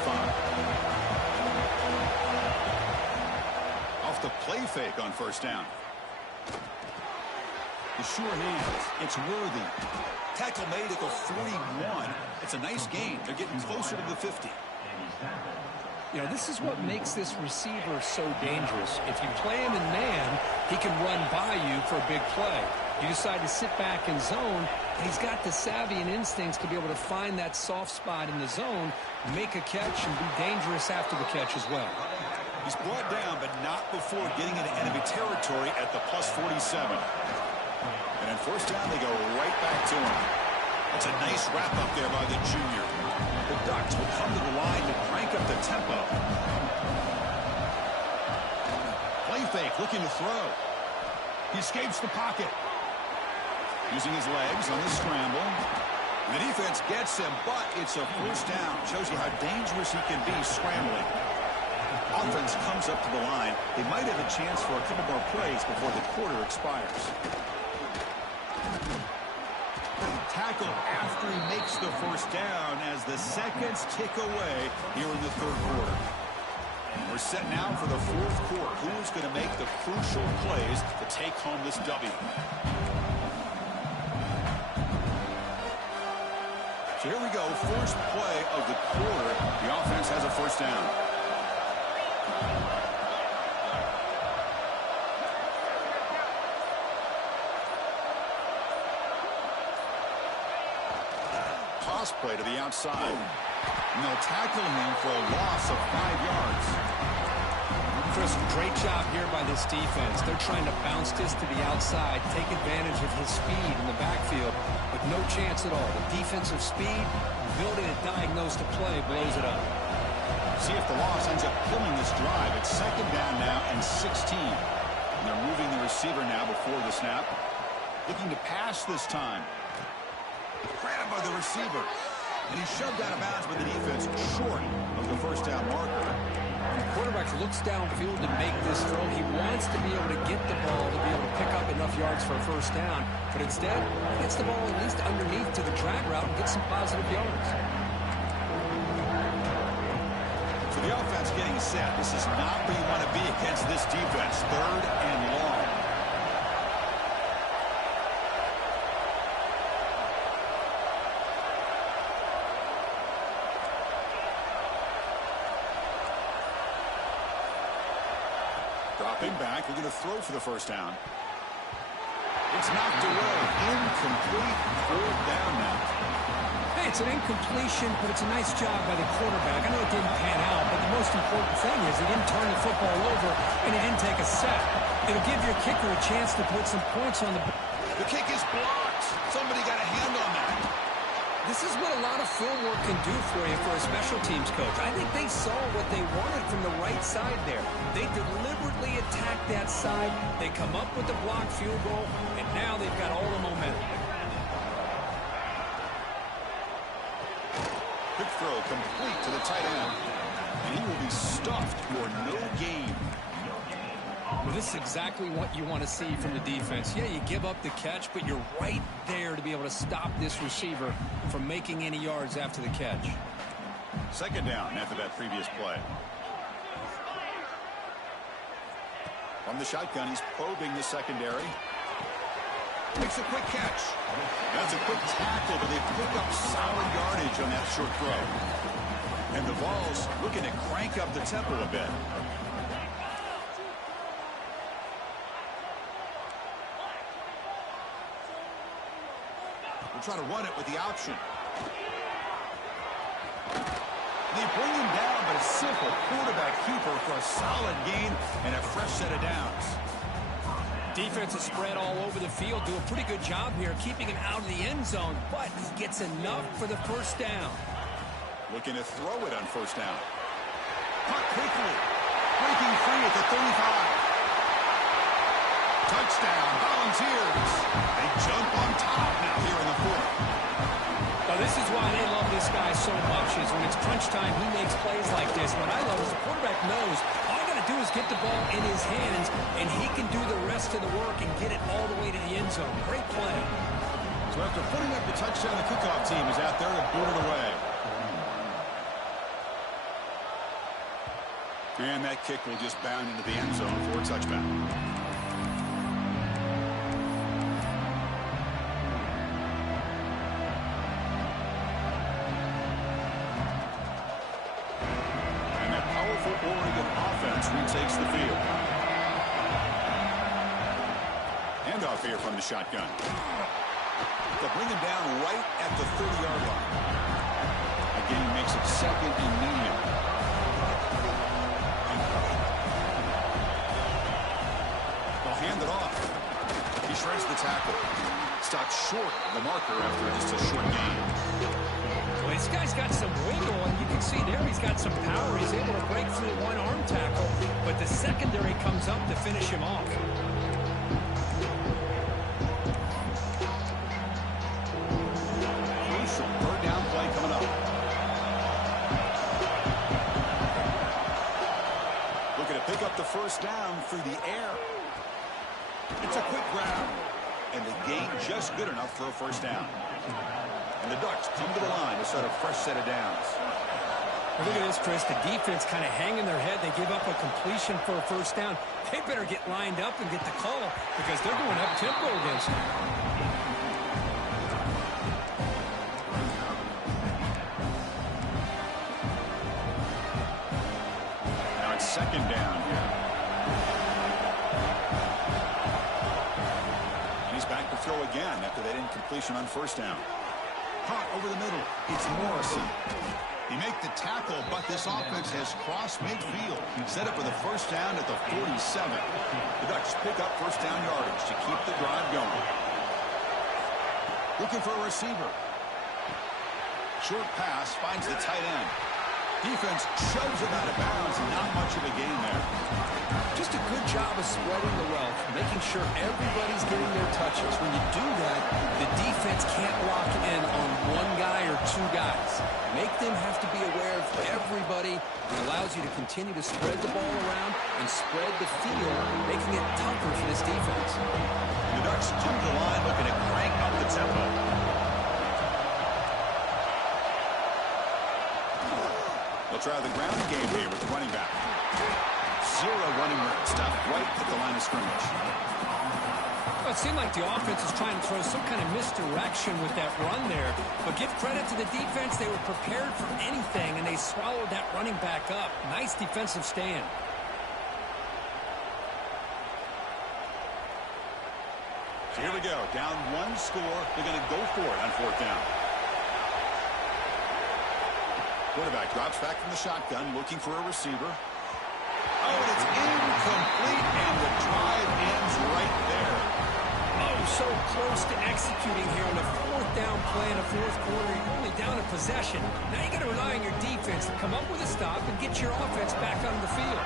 Off the play fake on 1st down. The sure hands. It's Worthy. Tackle made at the 41. It's a nice gain. They're getting closer to the 50. You know, this is what makes this receiver so dangerous. If you play him in man, he can run by you for a big play. You decide to sit back in zone, and he's got the savvy and instincts to be able to find that soft spot in the zone, make a catch, and be dangerous after the catch as well. He's brought down, but not before getting into enemy territory at the plus 47. And on 1st down, they go right back to him. That's a nice wrap-up there by the junior. The Ducks will come to the line to crank up the tempo. Play fake, looking to throw. He escapes the pocket. Using his legs on the scramble. The defense gets him, but it's a first down. Shows you how dangerous he can be scrambling. Offense comes up to the line. They might have a chance for a couple more plays before the quarter expires. Tackle after he makes the first down as the seconds tick away here in the third quarter. We're set now for the fourth quarter. Who's going to make the crucial plays to take home this W? So here we go. First play of the quarter. The offense has a first down. Toss play to the outside. And they'll tackle him for a loss of 5 yards. Chris, great job here by this defense. They're trying to bounce this to the outside, take advantage of his speed in the backfield, but no chance at all. The defensive speed, ability to diagnose the play, blows it up. See if the loss ends up killing this drive. It's second down now and 16. And they're moving the receiver now before the snap. Looking to pass this time. Grabbed by the receiver. And he's shoved out of bounds with the defense short of the first down marker. The quarterback looks downfield to make this throw. He wants to be able to get the ball to be able to pick up enough yards for a first down. But instead, he gets the ball at least underneath to the drag route and gets some positive yards. So the offense getting set. This is not where you want to be against this defense. Third and long. Dropping back, we're going to throw for the first down. It's knocked away. Incomplete. Fourth down now. Hey, it's an incompletion, but it's a nice job by the quarterback. I know it didn't pan out, but the most important thing is he didn't turn the football over and he didn't take a sack. It'll give your kicker a chance to put some points on the board. The kick is blocked. Somebody got a hand on that. This is what a lot of film work can do for you for a special teams coach. I think they saw what they wanted from the right side there. They deliberately attacked that side. They come up with the blocked field goal, and now they've got all the momentum. Quick throw complete to the tight end. And he will be stuffed for no gain. Well, this is exactly what you want to see from the defense. Yeah, you give up the catch, but you're right there to be able to stop this receiver from making any yards after the catch. Second down after that previous play. From the shotgun, he's probing the secondary. Makes a quick catch. That's a quick tackle, but they pick up solid yardage on that short throw. And the Vols looking to crank up the tempo a bit. We'll try to run it with the option. They bring him down, but a simple quarterback keeper for a solid gain and a fresh set of downs. Defense is spread all over the field. Do a pretty good job here keeping him out of the end zone, but he gets enough for the first down. Looking to throw it on first down. Caught quickly. Breaking free at the 35. Touchdown, Volunteers. They jump on top now here in the fourth. Now, this is why they love this guy so much, is when it's crunch time, he makes plays like this. What I love is the quarterback knows all I got to do is get the ball in his hands, and he can do the rest of the work and get it all the way to the end zone. Great play. So after putting up the touchdown, the kickoff team is out there to boot it away. And that kick will just bound into the end zone for a touchback. Oregon offense retakes the field. Handoff here from the shotgun. They'll bring him down right at the 30-yard line. Again, he makes it second and medium. They'll hand it off. He shreds the tackle. Stopped short of the marker after just a short gain. Well, this guy's got some wiggle, and you can see there he's got some power. He's able to break through one arm tackle, but the secondary comes up to finish him off. first down through the air. It's a quick grab. And the gain just good enough for a first down. And the Ducks come to the line to start a fresh set of downs. Well, look at this, Chris. The defense kind of hanging their head. They give up a completion for a first down. They better get lined up and get the call because they're going up tempo against them. Now it's second down here. And he's back to throw again after that incompletion on first down. Caught over the middle. It's Morrison. He made the tackle, but this offense has crossed midfield. Set up for the first down at the 47. The Ducks pick up first down yardage to keep the drive going. Looking for a receiver. Short pass finds the tight end. Defense shoves it out of bounds. Not much of a gain there. Just a good job of spreading the wealth, making sure everybody's getting their touches. When you do that, the defense can't lock in on one guy or two guys. Make them have to be aware of everybody. It allows you to continue to spread the ball around and spread the field, making it tougher for this defense. The Ducks come to the line looking to crank up the tempo. They'll try the ground game here with the running back. Zero running room. Stop right at the line of scrimmage. Well, it seemed like the offense was trying to throw some kind of misdirection with that run there. But give credit to the defense. They were prepared for anything, and they swallowed that running back up. Nice defensive stand. So here we go. Down one score. They're going to go for it on fourth down. Quarterback drops back from the shotgun, looking for a receiver. Oh, and it's incomplete, and the drive ends right there. Oh, so close to executing here on the fourth down play in the fourth quarter. You're only down a possession. Now you got to rely on your defense to come up with a stop and get your offense back on the field.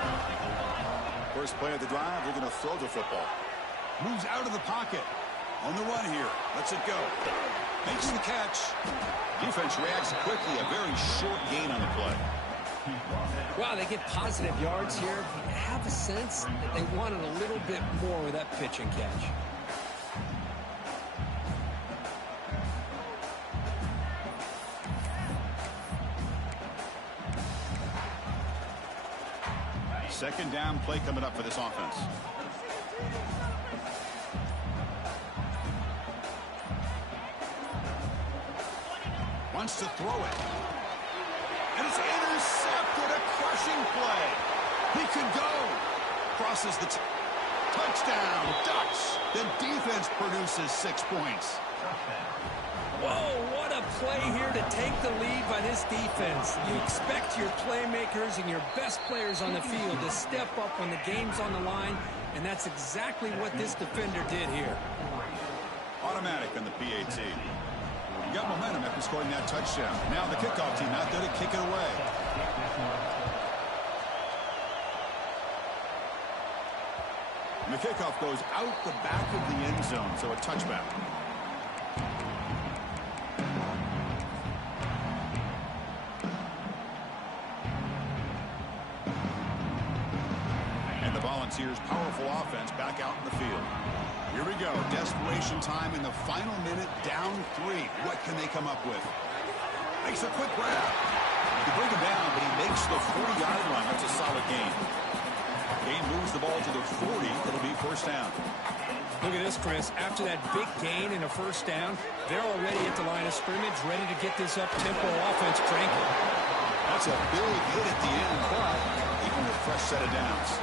First play of the drive, they're going to throw the football. Moves out of the pocket. On the run here. Lets it go. Makes the catch. Defense reacts quickly. A very short gain on the play. Wow, they get positive yards here. You have a sense that they wanted a little bit more with that pitch and catch. Second down play coming up for this offense. Wants to throw it. And it's intercepted. A crushing play. He can go. Crosses the touchdown. Ducks. The defense produces 6 points. Whoa, what a play here to take the lead by this defense. You expect your playmakers and your best players on the field to step up when the game's on the line, and that's exactly what this defender did here. Automatic on the PAT. You got momentum after scoring that touchdown. Now the kickoff team out there to kick it away. And the kickoff goes out the back of the end zone, so a touchback. And the Volunteers' powerful offense back out in the field. Here we go. Desperation time in the final minute, down 3. What can they come up with? Makes a quick grab. He bring him down, but he makes the 40-yard line. That's a solid gain. Gain moves the ball to the 40. It'll be first down. Look at this, Chris. After that big gain and a first down, they're already at the line of scrimmage, ready to get this up-tempo offense cranking. That's a big hit at the end, but even a fresh set of downs.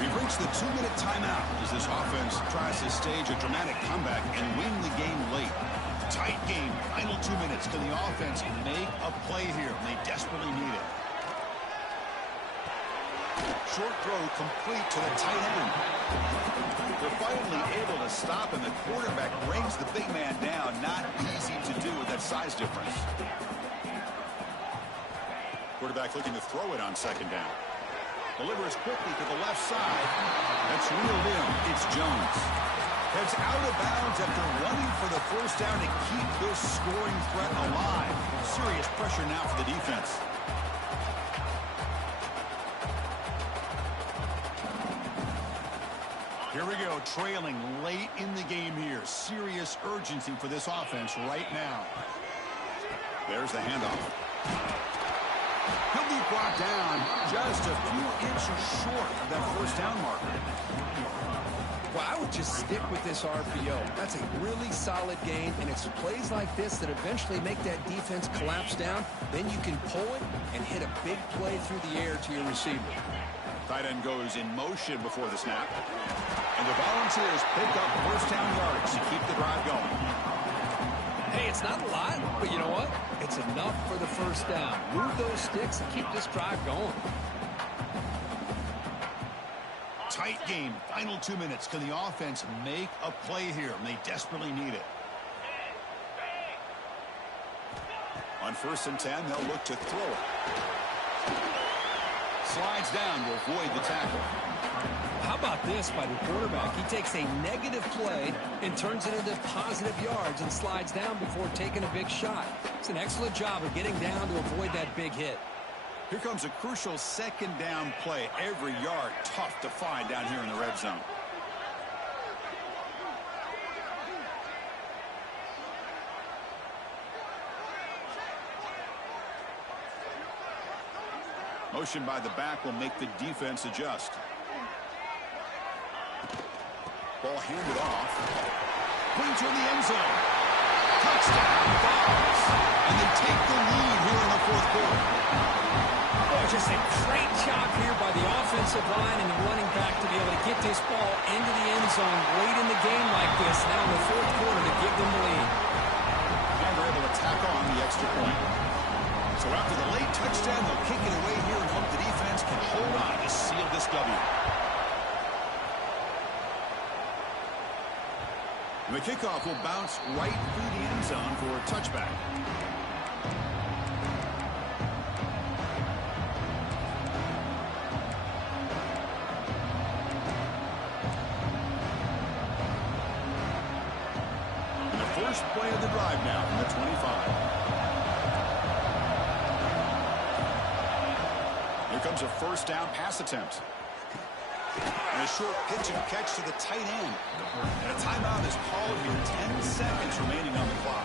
We've reached the 2-minute timeout as this offense tries to stage a dramatic comeback and win the game late. Tight game, final 2 minutes. Can the offense make a play here? And they desperately need it. Short throw complete to the tight end. They're finally able to stop, and the quarterback brings the big man down. Not easy to do with that size difference. Quarterback looking to throw it on second down. Delivers quickly to the left side. That's reeled in. It's Jones. Heads out of bounds after running for the first down to keep this scoring threat alive. Serious pressure now for the defense. Here we go, trailing late in the game here. Serious urgency for this offense right now. There's the handoff. He'll be brought down just a few inches short of that first down marker. Well, I would just stick with this RPO. That's a really solid game, and it's plays like this that eventually make that defense collapse down. Then you can pull it and hit a big play through the air to your receiver. Tight end goes in motion before the snap. And the Volunteers pick up first down yardage to keep the drive going. Hey, it's not a lot, but you know what? It's enough for the first down. Move those sticks and keep this drive going. Tight game, final 2 minutes. Can the offense make a play here? And they desperately need it. On 1st and 10, they'll look to throw it. Slides down to avoid the tackle. How about this by the quarterback? He takes a negative play and turns it into positive yards and slides down before taking a big shot. It's an excellent job of getting down to avoid that big hit. Here comes a crucial second down play. Every yard tough to find down here in the red zone. Motion by the back will make the defense adjust. Ball handed off. Brings her in the end zone. Touchdown, Dogs. And they take the lead here in the fourth quarter. Oh, just a great job here by the offensive line and the running back to be able to get this ball into the end zone late in the game like this. Now in the fourth quarter to give them the lead. And they're able to tack on the extra point. So after the late touchdown, they'll kick it away here and hope the defense can hold on to seal this W. And the kickoff will bounce right through the end zone for a touchback. And the first play of the drive now from the 25. Here comes a first down pass attempt. And a short pitch and catch to the tight end. And a timeout is called here. 10 seconds remaining on the clock.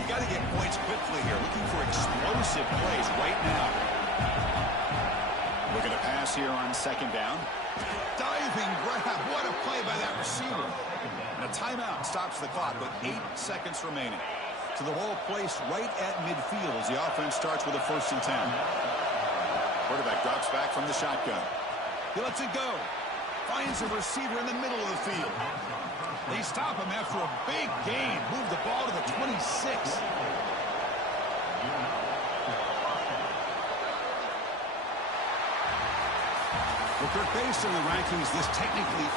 You got to get points quickly here. Looking for explosive plays right now. Looking to pass here on second down. Diving grab. What a play by that receiver. And a timeout stops the clock with 8 seconds remaining. So the ball placed right at midfield as the offense starts with a 1st and 10. Quarterback drops back from the shotgun. He lets it go. Finds a receiver in the middle of the field. They stop him after a big gain. Move the ball to the 26. Well, Kirk, based on the rankings, this technically